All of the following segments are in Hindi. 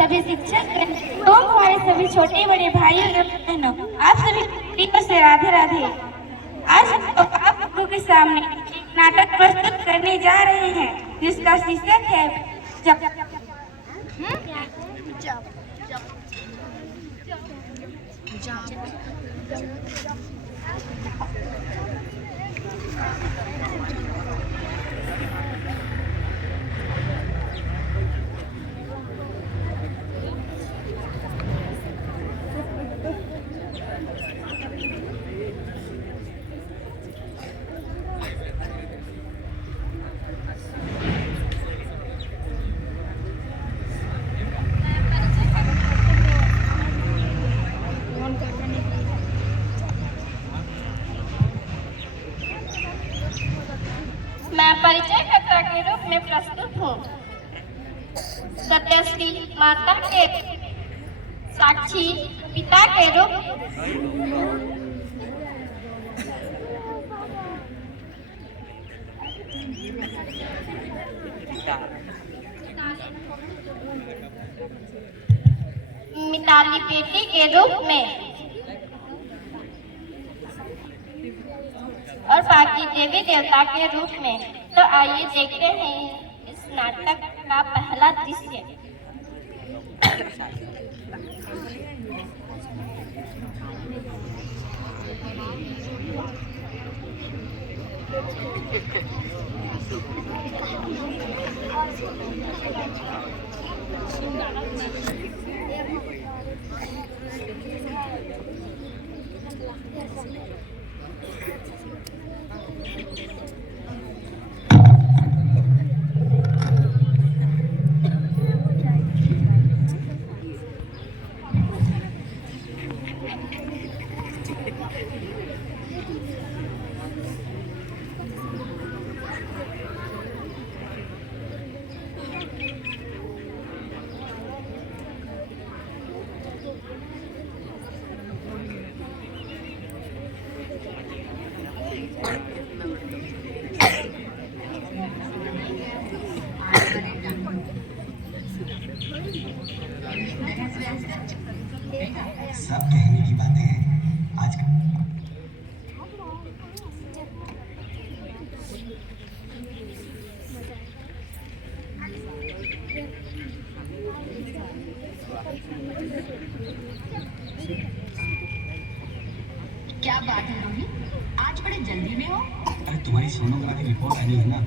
सभी शिक्षक एवं हमारे सभी छोटे बड़े भाइयों एवं बहनों, आप सभी को से राधे राधे। आज हम लोग आप लोगों के सामने एक नाटक प्रस्तुत करने जा रहे हैं जिसका शीर्षक है जब। मैं परिचयकर्ता के रूप में प्रस्तुत हूँ। सत्यश्री माता के साक्षी पिता के रूप मिताली बेटी के रूप में और बाकी देवी देवता के रूप में। तो आइए देखते हैं इस नाटक का पहला दृश्य। सब कहने की बातें हैं आज। क्या बात है रोहित, आज बड़े जल्दी में हो? अरे तुम्हारी सोनोग्राफी रिपोर्ट आई है ना।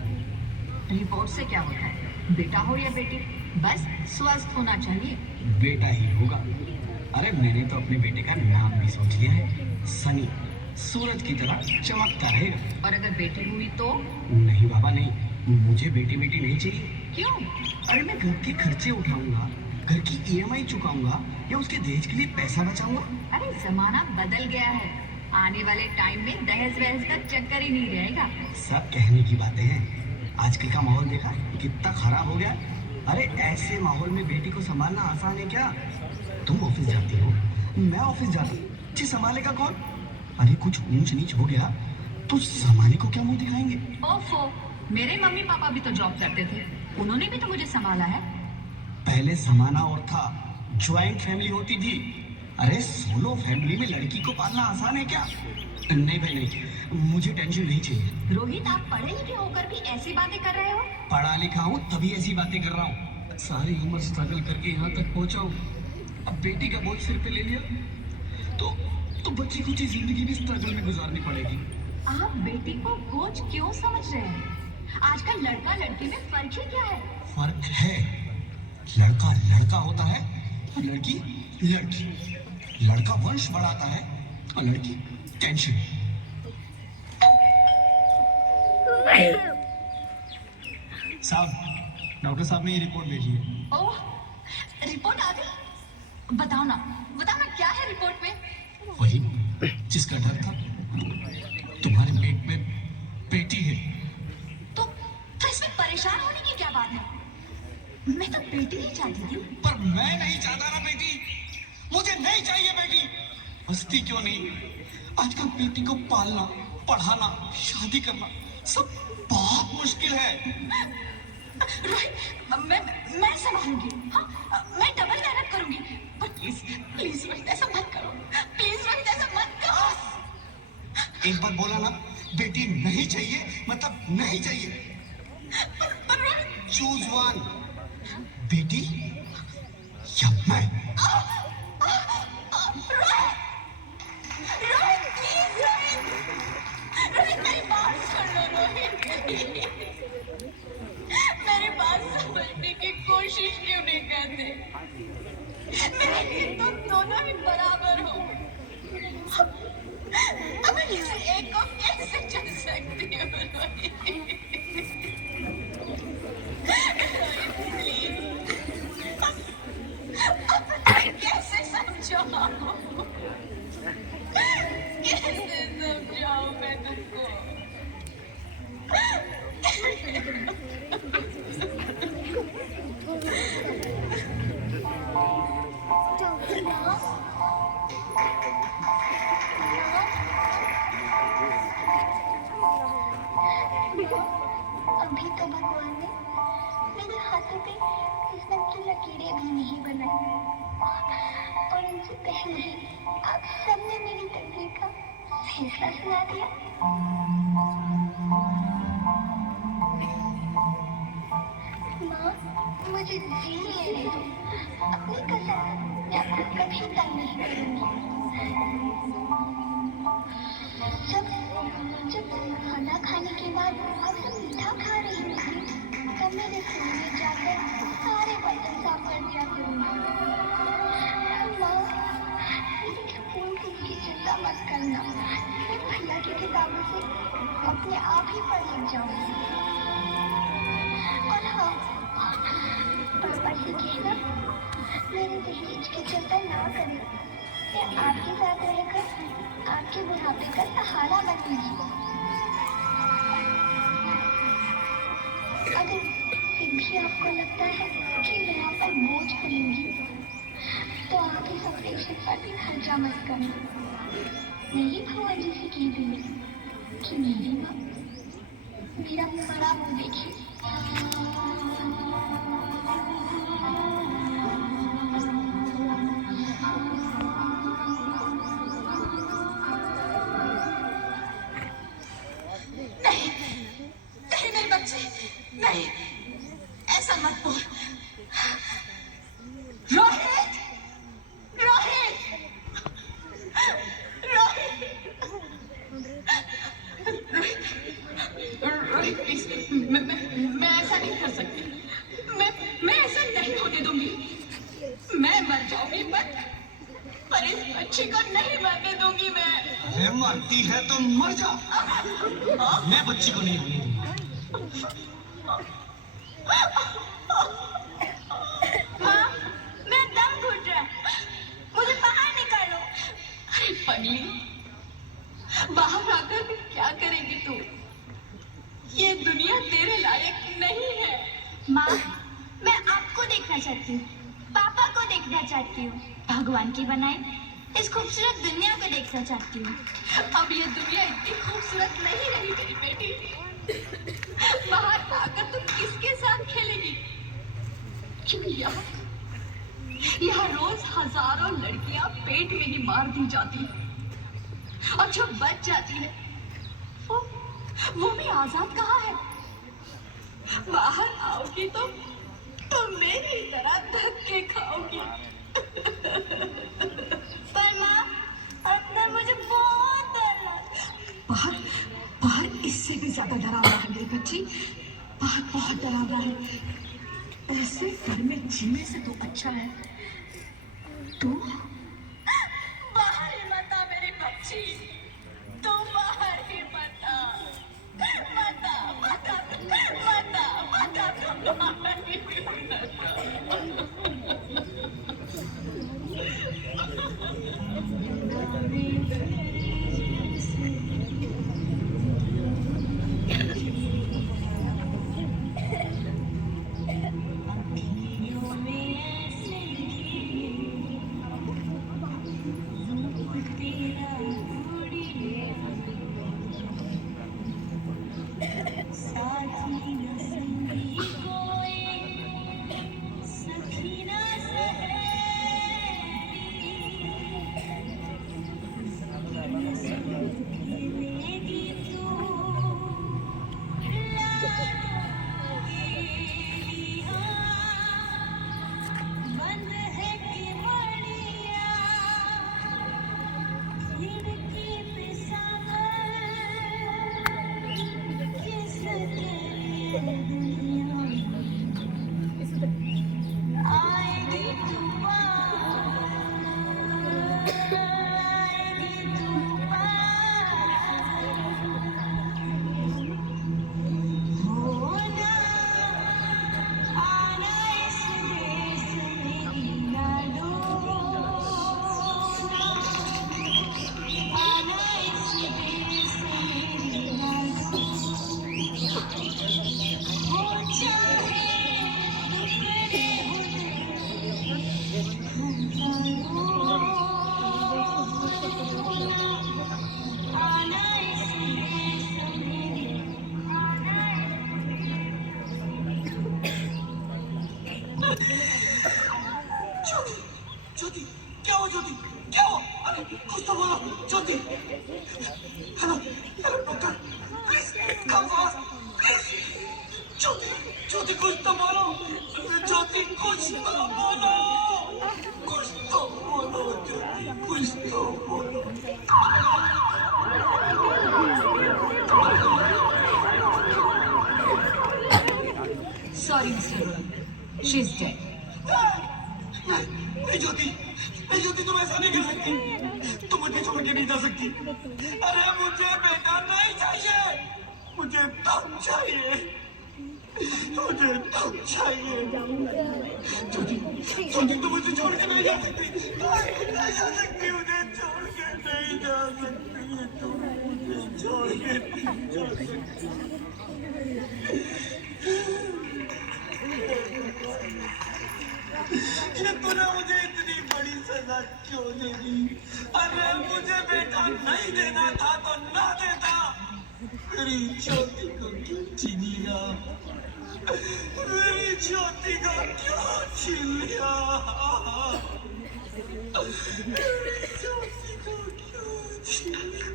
रिपोर्ट से क्या होता है? बेटा हो या बेटी, बस स्वस्थ होना चाहिए। बेटा ही होगा। अरे मैंने तो अपने बेटे का नाम भी सोच लिया है, सनी। सूरज की तरह चमकता रहेगा। और अगर बेटी हुई तो? नहीं बाबा नहीं, मुझे बेटी बेटी नहीं चाहिए। क्यों? अरे मैं घर के खर्चे उठाऊंगा, घर की ईएमआई चुकाऊंगा या उसके दहेज के लिए पैसा बचाऊंगा। अरे जमाना बदल गया है, आने वाले टाइम में दहेज वहेज का चक्कर ही नहीं रहेगा। सब कहने की बातें हैं। आजकल का माहौल देखा कितना खराब हो गया। अरे ऐसे माहौल में बेटी को संभालना आसान है क्या? तुम ऑफिस जाती हो, मैं ऑफिस जाता हूँ, जी संभालेगा कौन? अरे कुछ ऊंच नीच हो गया तो संभालने को क्या मुंह दिखाएंगे? ओफो, मेरे मम्मी पापा भी तो जॉब करते थे, उन्होंने भी तो मुझे संभाला है। पहले जमाना और था, ज्वाइंट फैमिली होती थी। अरे सोलो फैमिली में लड़की को पालना आसान है क्या? नहीं भाई नहीं, मुझे टेंशन नहीं चाहिए। रोहित, आप पढ़े लिखे होकर भी ऐसी बातें कर रहे हो? पढ़ा लिखा हूँ तभी ऐसी बातें कर रहा हूँ। सारी उम्र स्ट्रगल करके यहाँ तक पहुँचा हूँ, अब बेटी का बोझ सिर पे ले लिया तो बच्ची कुछ जिंदगी भी स्ट्रगल में गुजारनी पड़ेगी। आप बेटी को बोझ क्यों समझ रहे हैं? आजकल लड़का लड़की में फर्क ही क्या है? फर्क है, लड़का लड़का होता है और लड़की लड़की। लड़का वंश बढ़ाता है और लड़की टेंशन। साहब, डॉक्टर साहब ने ये रिपोर्ट भेजी है। ओह, रिपोर्ट आ गई? बताओ ना क्या है रिपोर्ट में? वही जिसका डर था, तुम्हारे पेट में बेटी है। तो इसमें परेशान होने की क्या बात है? मैं तो बेटी ही चाहती थी। पर मैं नहीं चाहता ना बेटी, मुझे नहीं चाहिए बेटी। हंसती क्यों नहीं? आजकल बेटी को पालना, पढ़ाना, शादी करना सब बहुत मुश्किल है। रोहित, मैं संभालूंगी। हाँ, मैं डबल एक बार बोला ना, बेटी नहीं चाहिए मतलब नहीं चाहिए। चूज वन, बेटी या मैं। रोहित प्लीज रोहित, रोहित मेरी बात सुन लो रोहित, मेरी बात समझने की कोशिश क्यों नहीं करते? मेरे लिए तुम दोनों ही बराबर हो। अब मैं किसी एक को कैसे चुन सकती हूँ रोहित? प्लीज अब कैसे समझाऊं? कैसे समझाऊं मैं तुमको? अभी तो भगवान ने मेरे हाथों पे किस्मत की लकीरें भी नहीं बनाई, और उनसे पहले ही आप सबने मेरी तकदीर का फैसला सुना दिया। माँ, मुझे जीने लेने दो। अपनी कसम, मैं आपको कभी तंग नहीं करूंगी। जब जब खाना खाने के बाद आप सब मीठा खा रही होंगी, तब मेरे रूम में जाकर सारे बर्तन साफ कर दिया करूंगी। माँ, मेरी स्कूल की चिंता मत करना, मैं भैया की किताबों से अपने आप ही पढ़ लग जाऊंगी। और हाँ, पापा से कहना मेरे दिल की हिचकिचाहट ना करें। मैं आपके साथ रहकर आपके बुढ़ापे का सहारा बनूंगी। अगर फिर भी आपको लगता है कि मैं आप पर बोझ पड़ूंगी, तो आप इस ऑपरेशन पर भी खर्चा मत करना। मेरी भगवान जी से कह दूंगी कि मेरी माँ मेरा बड़ा मुंह देखी। नहीं मेरे बच्चे, नहीं, ऐसा मत बोल। रोहित, रोहित, रोहित, रोहित प्लीज, मैं ऐसा नहीं कर सकती। मैं ऐसा नहीं होने दूंगी। मैं मर जाऊंगी पर इस बच्ची को नहीं मरने दूंगी मैं। अरे मरती है तो मर जा, मैं बच्ची को नहीं होने दूंगा। माँ, मेरा दम घुट रहा है, मुझे बाहर निकालो। अरे पगली, बाहर आकर भी क्या करेगी तू? ये दुनिया तेरे लायक नहीं है। माँ, मैं आपको देखना चाहती हूँ, पापा को देखना चाहती हूँ, भगवान की बनाई इस खूबसूरत दुनिया को देखना चाहती हूँ। अब ये दुनिया इतनी खूबसूरत नहीं रही मेरी बेटी। बाहर आकर तुम किसके साथ खेलेगी? क्यों यहाँ रोज हजारों लड़कियां पेट में ही मार दी जाती है, और जो बच जाती है वो भी आजाद कहाँ है? बाहर आओगी तो मेरी तरह धक्के खाओगी। पर माँ, अंदर मुझे बहुत डर लग। बाहर बाहर इससे भी ज्यादा डरावना है मेरी बच्ची, बाहर बहुत डरावना है। ऐसे घर में जीने से तो अच्छा है तू बाहर ही मत आ मेरी बच्ची, तू बाहर ही मत आ, मत आ, मत आ, मत आ, मत आ, तू बाहर ही मत साथी न संगी कोई, सखी ज्योति, ज्योति, क्या हुआ ज्योति? क्या हुआ? अरे कुछ तो बोलो Jyoti. Hello, hello doctor, please come fast, please. Jyoti, Jyoti कुछ तो बोलो। ज्योति कुछ तो बोलो, कुछ तो बोलो ज्योति, कुछ तो बोलो। Sorry mister Rohan, she is dead. नहीं ज्योति, नहीं ज्योति, तुम ऐसा नहीं कर सकती। तुम मुझे छोड़ के नहीं जा सकती। अरे मुझे बेटा नहीं चाहिए, मुझे तुम चाहिए, मुझे तुम चाहिए। ज्योति, ज्योति तुम मुझे छोड़ के नहीं जा सकती, नहीं जा सकती, मुझे छोड़ के नहीं जा सकती, तुम मुझे छोड़ के नहीं जा सकती। ये तूने मुझे इतनी बड़ी सजा क्यों दे दी? अरे मुझे बेटा नहीं देना था तो ना देता। मेरी ज्योति को क्यों छीन लिया? मेरी ज्योति को क्यों छीन लिया? मेरी ज्योति को क्यों छीन लिया?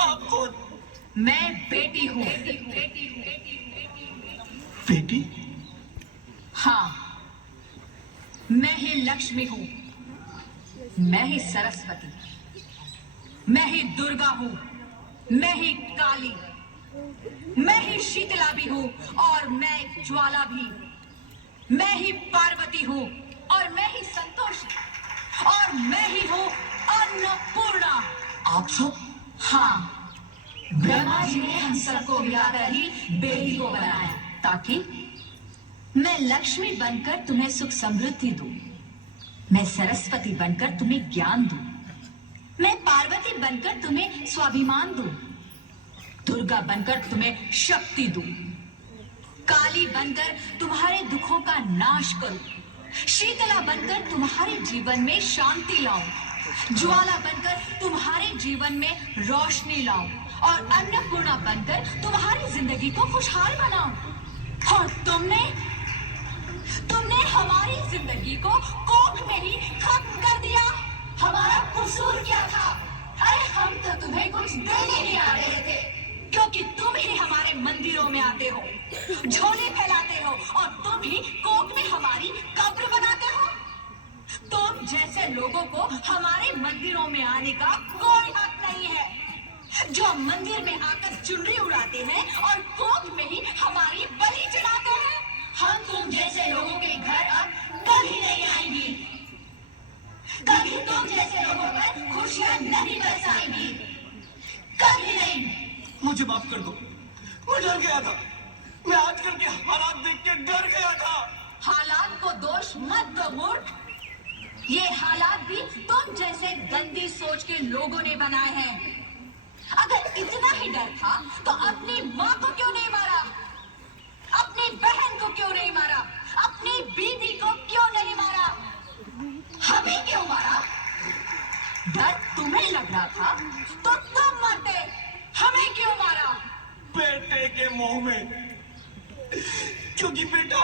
आप कौन? मैं बेटी हूँ। बेटी? हाँ, मैं ही लक्ष्मी हूँ, मैं ही सरस्वती, मैं ही दुर्गा हूँ, मैं ही काली, मैं ही शीतला भी हूँ और मैं एक ज्वाला भी, मैं ही पार्वती हूँ और मैं ही संतोषी और मैं ही हूँ अन्नपूर्णा। आप सब? हाँ, ब्रह्मा जी ने हम सबको मिलाकर ही बेटी को बनाया ताकि मैं लक्ष्मी बनकर तुम्हें सुख समृद्धि दूं, मैं सरस्वती बनकर तुम्हें ज्ञान दूं, मैं पार्वती बनकर तुम्हें स्वाभिमान दूं, दुर्गा बनकर तुम्हें शक्ति दूं, काली बनकर तुम्हारे दुखों का नाश करूं, शीतला बनकर तुम्हारे जीवन में शांति लाऊं, ज्वाला बनकर तुम्हारे जीवन में रोशनी लाऊं और अन्नपूर्णा बनकर तुम्हारी जिंदगी को खुशहाल बनाऊं। और तुमने हमारी जिंदगी को कोख में ही खत्म कर दिया। हमारा कसूर क्या था? अरे हम तो तुम्हें कुछ देने ही आ रहे थे, क्योंकि तुम ही हमारे मंदिरों में आते हो, झोले फैलाते हो और तुम ही कोख में हमारी कब्र बनाते हो। तुम जैसे लोगों को हमारे मंदिरों में आने का कोई हक नहीं है, जो मंदिर में आकर चुनरी उड़ाते हैं और कोख में ही हमारी बलि चढ़ाते हैं। हम तुम जैसे लोगों के घर अब कभी नहीं आएंगी, कभी तुम जैसे लोगों पर खुशियां नहीं बरसाएंगी, कभी नहीं। मुझे माफ कर दो, मैं डर गया था, मैं आजकल के हालात देख के डर गया था। हालात को दोष मत दो मूर्ख, ये हालात भी तुम जैसे गंदी सोच के लोगों ने बनाए हैं। अगर इतना ही डर था तो अपनी माँ को क्यों नहीं मारा, अपनी बहन को क्यों नहीं मारा, अपनी बीवी को क्यों नहीं मारा, हमें क्यों मारा? डर तुम्हें लग रहा था तो तुम मरते, हमें क्यों मारा? बेटे के मोह में, क्योंकि बेटा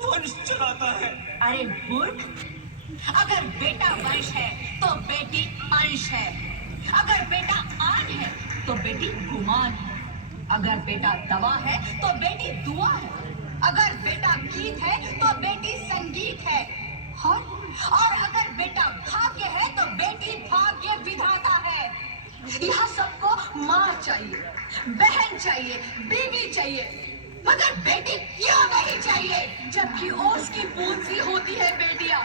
वंश चलाता है। अरे मूर्ख, अगर बेटा वंश है तो बेटी अंश है, अगर बेटा आन है तो बेटी गुमान है, अगर बेटा दवा है तो बेटी दुआ है, अगर बेटा गीत है तो बेटी संगीत है, और अगर बेटा भाग्य है तो बेटी भाग्य विधाता है। यहाँ सबको माँ चाहिए, बहन चाहिए, बीवी चाहिए, मगर बेटी क्यों नहीं चाहिए? जबकि ओस की बूंद सी होती है बेटियां,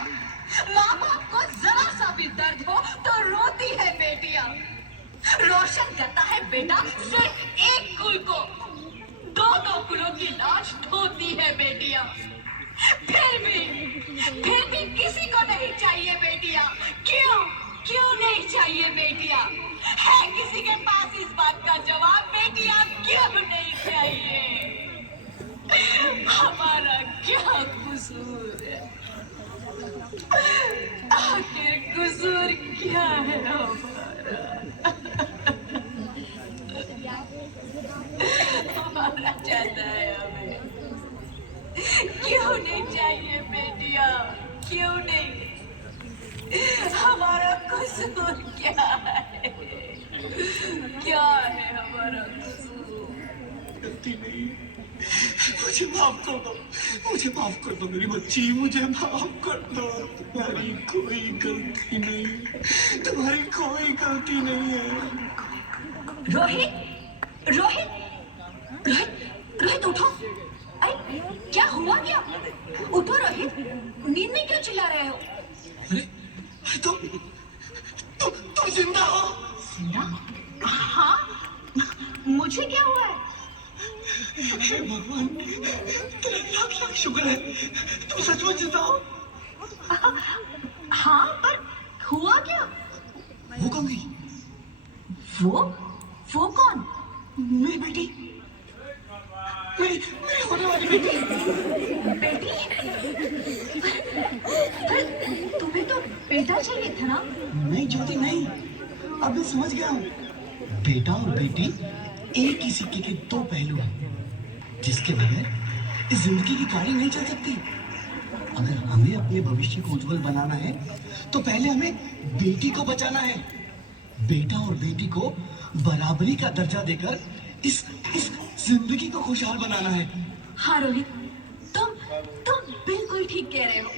माँ बाप को जरा सा भी दर्द हो तो रोती है बेटियां। रोशन करता है बेटा सिर्फ एक कुल को, दो कुलों की लाश ढोती है बेटियां। फिर भी किसी को नहीं चाहिए बेटियां। क्यों? आखिर कसूर क्या है हमारा? हमारा चाहता है हमें। क्यों नहीं चाहिए बेटिया? क्यों नहीं? हमारा कसूर क्या है? क्या है हमारा कसूर? गलती नहीं, मुझे माफ कर दो, मुझे माफ कर दो मेरी बच्ची, मुझे माफ कर दो। तुम्हारी कोई गलती नहीं, तुम्हारी कोई गलती नहीं है। रोहित, रोहित, रोहित, रोहित उठो। अरे क्या हुआ क्या? उठो रोहित, नींद में क्यों चिल्ला रहे हो? अरे तुम जिंदा हो? जिंदा? हाँ, मुझे क्या हुआ है? हे भगवान, तेरा लाख लाख शुक्र है, तुम सचमुच जिंदा हो। हाँ, पर हुआ क्या? वो कौन गई? वो कौन? मेरी बेटी, मेरी होने वाली बेटी। बेटी? पर तुम्हें तो बेटा चाहिए था ना? नहीं ज्योति नहीं, अब मैं समझ गया हूँ। बेटा और बेटी एक ही सिक्के के दो पहलू हैं, जिसके बगैर इस जिंदगी की कहानी नहीं चल सकती। अगर हमें अपने भविष्य को उज्जवल बनाना है, तो पहले हमें बेटी को बचाना है। बेटा और बेटी को बराबरी का दर्जा देकर इस जिंदगी को खुशहाल बनाना है। हाँ रोहित, तुम बिल्कुल ठीक कह रहे हो।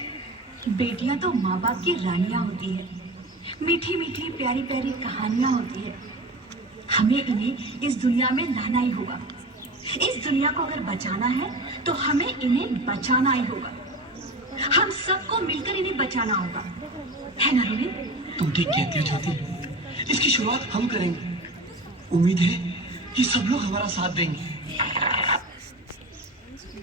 बेटियां तो माँ बाप की रानियां होती है, मीठी मीठी प्यारी प्यारी कहानियां होती है। हमें इन्हें इस दुनिया में लाना ही होगा। इस दुनिया को अगर बचाना है तो हमें इन्हें बचाना ही होगा। हम सबको मिलकर इन्हें बचाना होगा, है ना रोहित? तुम ठीक कहती हो ज्योति, इसकी शुरुआत हम करेंगे। उम्मीद है कि सब लोग हमारा साथ देंगे।